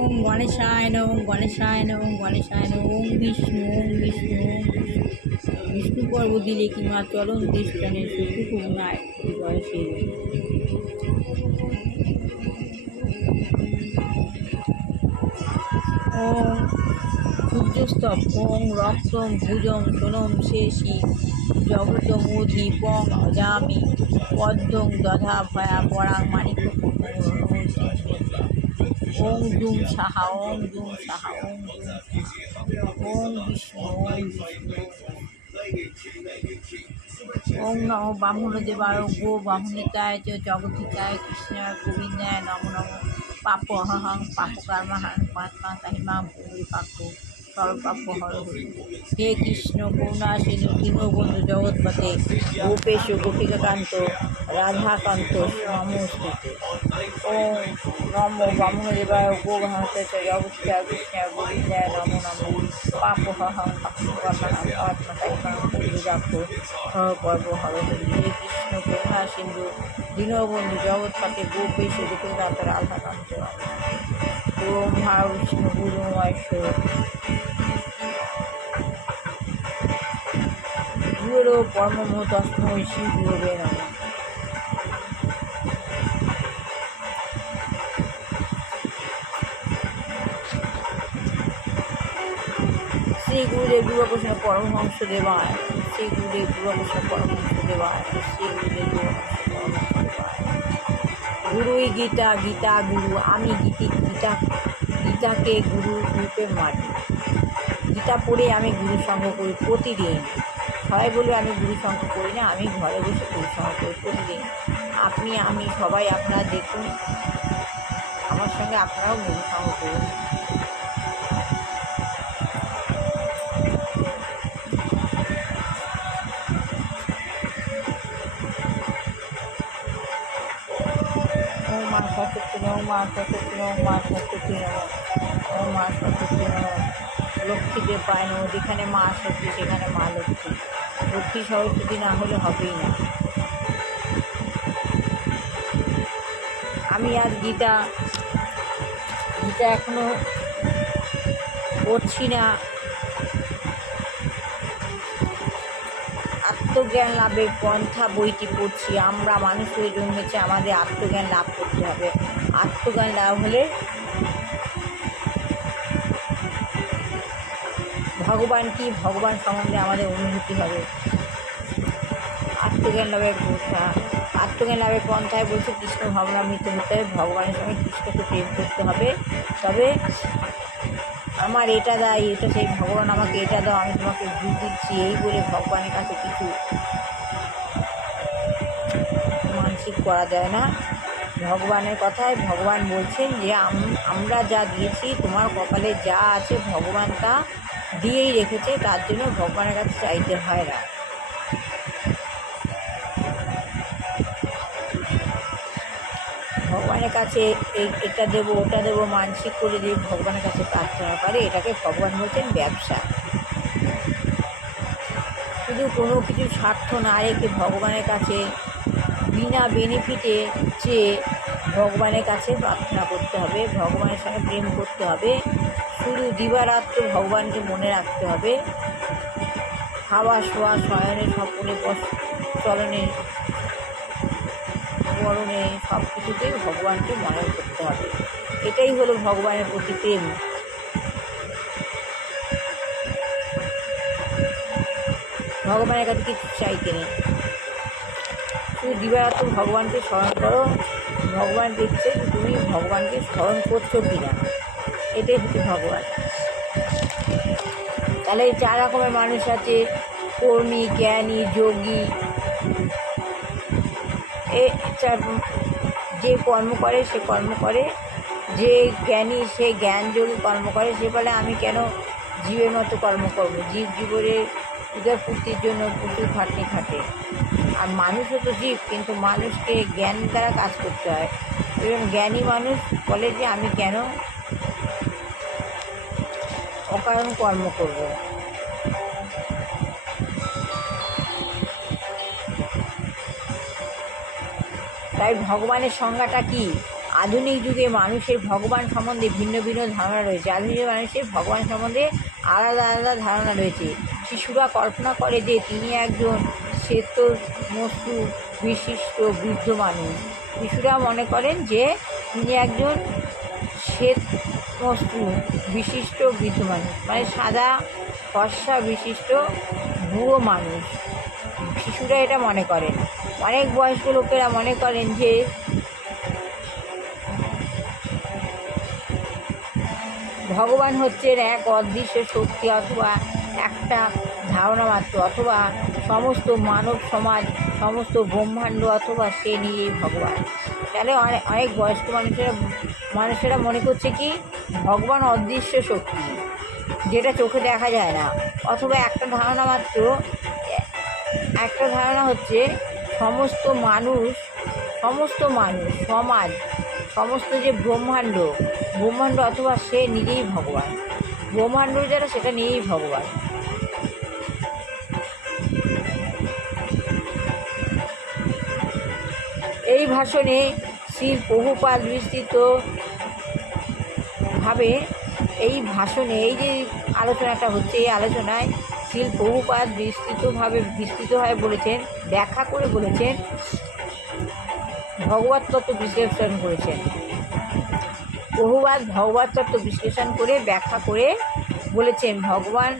ওম গণেশায় নমঃ, ওম গণেশায় নমঃ, ওম গণেশায় নমঃ। ওম বিষ্ণু, ওম বিষ্ণু, ওম বিষ্ণু। বিষ্ণু পর্ব দিলে কিংবা চলন দৃষ্টানে শত্রু করুণায় বয়সে। ওম সূর্যস্তব, ওং রক্তম ভুজং সোনম শেষি জগতমূধীপং অজামি পদ্মং দধা ভয়া পরাং মাণিক্য। ওং জুম সাহা, ওং জুম সাহা, ওং জুম সাহা। ওং বিষ্ণু, ওং বিষ্ণু। ওং নম ব্রাহ্মণ দেবায় গো ব্রাহ্মণিতায় চ জগদ্ধিতায় কৃষ্ণায় গোবিন্দায় নম নম। পাপ অহং পাপ কর্মহং পাত্মা তাহিমাং ভূমি পাপ সর্বপাপ হর হরি। হে কৃষ্ণ করুণা সিন্ধু দীনবন্ধু জগৎপতে গোপেশ গোপিকাকান্ত রাধাকান্ত নমস্তুতে। ওম নম ব্রাহ্মণ দেবায় গো ব্রাহ্মণিতায় চ জগদ্ধিতায় কৃষ্ণায় গোবিন্দায় নম নম। পাপ অহং পাপ কর্মহং পাত্মা তাহিমাং ভূমি পাপ পর্ব হর হরি। হে কৃষ্ণ করুণা সিন্ধু দীনবন্ধু জগৎপতে গোপেশ গোপিকাকান্ত রাধাকান্ত ব্রহ্মা বিষ্ণু গুরু মহেশ্বর গুরো পরম তস্মৈ শ্রী গুরবে নমঃ। শ্রী গুরুদেব যুগকৃষ্ণ পরমহংস দেবায়, শ্রী গুরুদেব যুগকৃষ্ণ পরমহংস দেবায়, শ্রী গুরুদেব যুগকৃষ্ণ পরমহংস দেবায়। গুরুই গীতা, গীতা গুরু। আমি গীতাকে গুরু রূপে মানি। গীতা পড়ে আমি গুরু সঙ্গ করি প্রতিদিন। সবাই বলবে আমি গুরু সঙ্গ করি না, আমি ঘরে বসে গুরু সঙ্গ করি প্রতিদিন। আমি সবাই আপনারা দেখুন, আমার সঙ্গে আপনারাও গুরু সঙ্গ করুন। ওম মা সরস্বতী নমঃ, ওম মা সরস্বতী নমঃ, ওম মা সরস্বতী নমঃ, ওম মা সরস্বতী নমঃ। লক্ষ্মীদেব পায় নমঃ। যেখানে মা সরস্বতী সেখানে মা লক্ষ্মী। লক্ষ্মী সরস্বতী না হলে হবেই না। আমি আর গীতা এখনো পড়ছি না। আত্মজ্ঞান লাভের পন্থা বইটি পড়ছি। আমরা মানুষ হয়ে জন্মেছে, আমাদের আত্মজ্ঞান লাভ করতে হবে। আত্মজ্ঞান লাভ হলে ভগবান কি, ভগবান সম্বন্ধে আমাদের অনুভূতি হবে। আত্মজ্ঞান লাভের পন্থায় বলছে কৃষ্ণ ভাবনামৃত হতে হবে, ভগবানের সঙ্গে কৃষ্ণকে প্রেম করতে হবে। তবে আমার এটা দাও, এটা সেই ভগবান আমাকে এটা দাও, আমি তোমাকে ভুল দিচ্ছি এই বলে ভগবানের কাছে কিছু মানসিক করা যায় না। ভগবানের কথায় ভগবান বলছেন যে আমরা যা দিয়েছি, তোমার কপালে যা আছে ভগবান তা দিয়েই রেখেছে, তার জন্য ভগবানের কাছে চাইতে হয় না। ভগবানের কাছে এটা দেবো ওটা দেবো মানসিক করে দিয়ে ভগবানের কাছে প্রার্থনা করে, এটাকে ভগবান বলছেন ব্যবসা। শুধু কোনো কিছু স্বার্থ না রেখে ভগবানের কাছে বিনা বেনিফিটে চেয়ে ভগবানের কাছে প্রার্থনা করতে হবে, ভগবানের সঙ্গে প্রেম করতে হবে। শুধু দিবারাত্র ভগবানকে মনে রাখতে হবে। খাওয়া শোয়া শয়নে স্বপনে চলনে মরণে সব কিছুতেই ভগবানকে মনে করতে হবে। এটাই হলো ভগবানের প্রতি প্রেম। ভগবানের কাছে কিছু চাইতে নেই, শুধু দিবারাত্র ভগবানকে স্মরণ করো। ভগবান দেখছে তুমি ভগবানকে স্মরণ করছো কি না, এটাই হচ্ছে ভগবান। তাহলে এই 4 রকমের মানুষ আছে, কর্মী, জ্ঞানী, যোগী। যে কর্ম করে সে কর্ম করে, যে জ্ঞানী সে জ্ঞান যোগী কর্ম করে। সে বলে আমি কেন জীবের মতো কর্ম করব, জীবনের উদয়পূর্তির জন্য প্রচুর খাটনি খাটে। আর মানুষও তো জীব, কিন্তু মানুষকে জ্ঞান দ্বারা কাজ করতে হয়। এবং জ্ঞানী মানুষ বলে যে আমি কেন অকারণ কর্ম করব। তাই ভগবানের সংজ্ঞাটা কী? আধুনিক যুগে মানুষের ভগবান সম্বন্ধে ভিন্ন ভিন্ন ধারণা রয়েছে। আধুনিক মানুষের ভগবান সম্বন্ধে আলাদা আলাদা ধারণা রয়েছে। শিশুরা কল্পনা করে যে তিনি একজন শ্বেতমস্তু বিশিষ্ট বৃদ্ধ মানুষ। শিশুরা মনে করেন যে তিনি একজন শ্বেতমস্তু বিশিষ্ট বৃদ্ধ মানুষ, মানে সাদা ফর্সা বিশিষ্ট বুড়ো মানুষ। শিশুরা এটা মনে করেন। অনেক বয়স্ক লোকেরা মনে করেন যে ভগবান হচ্ছেন এক অদৃশ্য শক্তি অথবা একটা ধারণা মাত্র, অথবা সমস্ত মানব সমাজ, সমস্ত ব্রহ্মাণ্ড, অথবা সে নিজেই ভগবান। তাহলে অনেক বয়স্ক মানুষেরা মনে করছে কি ভগবান অদৃশ্য শক্তি, যেটা চোখে দেখা যায় না, অথবা একটা ধারণা মাত্র। একটা ধারণা হচ্ছে সমস্ত মানুষ, সমাজ, সমস্ত যে ব্রহ্মাণ্ড, অথবা সে নিজেই ভগবান। ব্রহ্মাণ্ড যারা, সেটা নিজেই ভগবান। এই ভাষণে শ্রী প্রভুপাদ বিস্তৃতভাবে এই যে আলোচনাটা হচ্ছে, এই আলোচনায় শ্রী প্রভুপাদ বিস্তৃতভাবে বলেছেন, ব্যাখ্যা করে বলেছেন, ভগবত তত্ত্ব বিশ্লেষণ করেছেন। প্রভুপাদ ভগবত তত্ত্ব বিশ্লেষণ করে ব্যাখ্যা করে বলেছেন ভগবান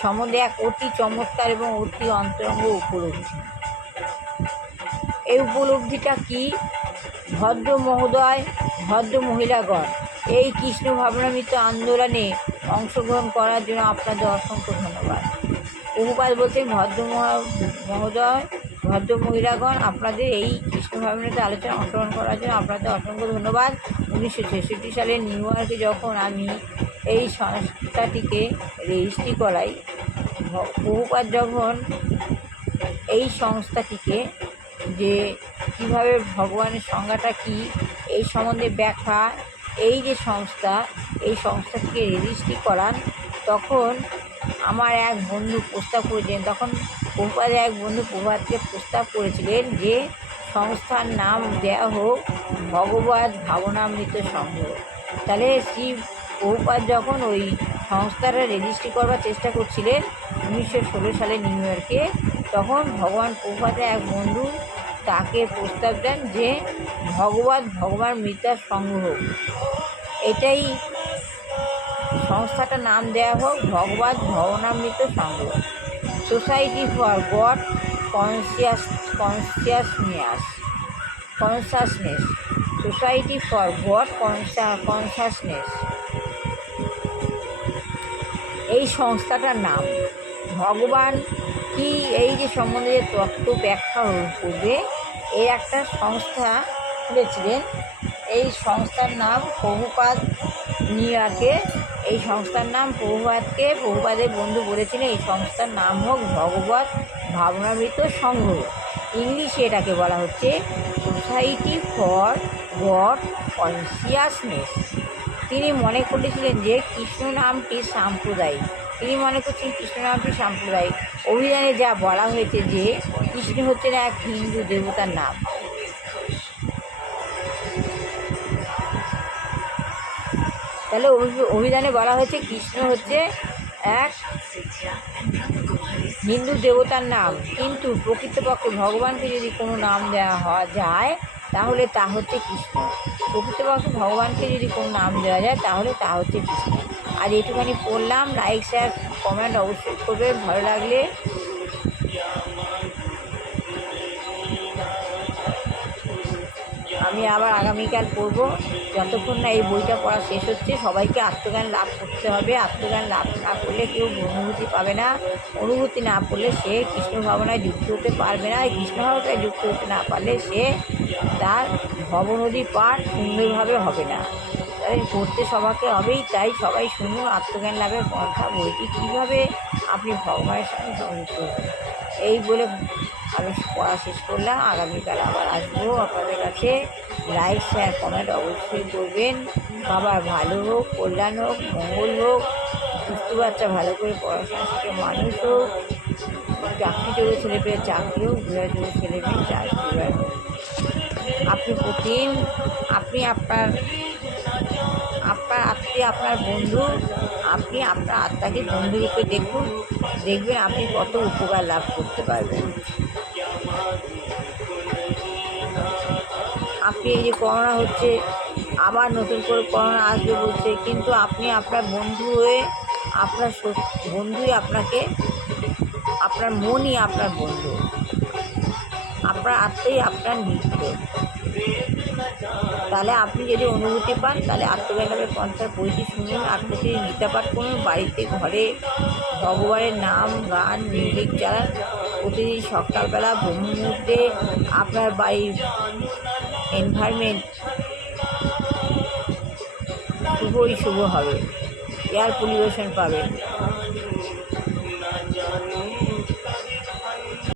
সম্বন্ধে এক অতি চমৎকার এবং অতি অন্তরঙ্গ উপলব্ধি। এই উপলব্ধিটা কি? ভদ্র মহোদয়, ভদ্র মহিলাগণ, এই কৃষ্ণ ভাবনামৃত আন্দোলনে অংশগ্রহণ করার জন্য আপনাদের অসংখ্য ধন্যবাদ। প্রভুপাদ বলছেন, ভদ্র মহোদয়, ভদ্র মহিলাগণ, আপনাদের এই কৃষ্ণ ভাবনামৃত আলোচনা অংশগ্রহণ করার জন্য আপনাদের অসংখ্য ধন্যবাদ। 1966 সালের নিউ ইয়র্কে যখন আমি এই সংস্থাটিকে রেজিস্ট্রি করাই, প্রভুপাদ যখন এই সংস্থাটিকে যে কীভাবে ভগবানের সংজ্ঞাটা কী এই সম্বন্ধে ব্যাখ্যা, এই যে সংস্থা, এই সংস্থাটিকে রেজিস্ট্রি করান, তখন আমার এক বন্ধু প্রস্তাব করেছিলেন, তখন প্রভুপাদের এক বন্ধু প্রভুপাদকে প্রস্তাব করেছিলেন যে সংস্থার নাম দেওয়া হোক ভগবত ভাবনামৃত সংঘ। তাহলে শ্রী প্রভুপাদ যখন ওই সংস্থাটা রেজিস্ট্রি করবার চেষ্টা করছিলেন 1916 সালে নিউ ইয়র্কে, তখন ভগবান প্রভুপাদের এক বন্ধু তাকে প্রস্তাব দেন যে ভগবান মৃতার সংঘ হোক, এটাই সংস্থাটার নাম দেওয়া হোক Bhagavat Bhavanamrita Sangha, society for God consciousness, society for God consciousness. এই সংস্থাটার নাম ভগবান কি এই যে সম্বন্ধে যে তত্ত্ব ব্যাখ্যা করবে, এই একটা সংস্থা খুলেছিলেন। এই সংস্থার নাম প্রভুপাদ নিউ ইয়র্কে, এই সংস্থার নাম প্রভুপাদের বন্ধু বলেছিলেন এই সংস্থার নাম হোক ভগবত ভাবনামৃত সংঘ। ইংলিশে এটাকে বলা হচ্ছে সোসাইটি ফর গড কনসিয়াসনেস। তিনি মনে করেছিলেন যে কৃষ্ণ নামটি সাম্প্রদায়িক, অভিধানে যা বলা হয়েছে যে কৃষ্ণ হচ্ছেন এক হিন্দু দেবতার নাম। তাহলে অভিধানে বলা হয়েছে কৃষ্ণ হচ্ছে এক হিন্দু দেবতার নাম, কিন্তু প্রকৃতপক্ষে ভগবানকে যদি কোনো নাম দেওয়া যায় তাহলে তা হচ্ছে কৃষ্ণ। প্রকৃতপক্ষে ভগবানকে যদি কোনো নাম দেওয়া যায় তাহলে তা হচ্ছে কৃষ্ণ। আর এটুখানি পড়লাম। লাইক, শেয়ার, কমেন্ট অবশ্যই করবেন ভালো লাগলে। আমি আবার আগামীকাল পড়ব, যতক্ষণ না এই বইটা পড়া শেষ হচ্ছে। সবাইকে আত্মজ্ঞান লাভ করতে হবে। আত্মজ্ঞান লাভ না করলে কেউ অনুভূতি পাবে না। অনুভূতি না করলে সে কৃষ্ণ ভাবনায় যুক্ত হতে পারবে না। কৃষ্ণ ভাবনায় যুক্ত হতে না পারলে সে তার ভবনদী পার সুন্দরভাবে হবে না। তাই পড়তে সবাইকে হবেই। তাই সবাই শুনুন আত্মজ্ঞান লাভের পন্থা, বইটি কীভাবে আপনি ভগবানের সঙ্গে সংযুক্ত হবেন। এই বলে আমি পড়া শেষ করলাম। আগামীকাল আবার আসবো আপনাদের কাছে। লাইক, শেয়ার, কমেন্ট অবশ্যই করবেন। সবার ভালো হোক, কল্যাণ হোক, মঙ্গল হোক, সুস্থ বাচ্চা ভালো করে পড়াশোনা শিখে মানুষ হোক, চাকরি যোগ্য ছেলেপেলে চাকরি হোক, বিবাহ যোগ্য ছেলেমেয়ে চাকরি হোক। আপনি প্রতিদিন আপনি আপনার আপনার আত্মীয়, আপনার বন্ধু, আপনি আপনার আত্মাকে বন্ধুরূপে দেখুন, দেখবেন আপনি কত উপকার লাভ করতে পারবেন। আপনি এই যে করোনা হচ্ছে, আবার নতুন করে করোনা আসবে বলছে, কিন্তু আপনি আপনার বন্ধু হয়ে, আপনার বন্ধুই আপনাকে, আপনার মনই আপনার বন্ধু, আপনার আত্মাই আপনার মিত্র। তাহলে আপনি যদি অনুভূতি পান, তাহলে আত্মজ্ঞানের পন্থার বইটি শুনুন, প্রতিদিন গীতা পাঠ করুন, বাড়িতে ঘরে ভগবানের নাম গান মিউজিক চালান। প্রতিদিন সকালবেলা ব্রহ্ম মুহূর্তে আপনার বাড়ির এনভায়রনমেন্ট শুভ হবে, এয়ার পলিউশন পাবে।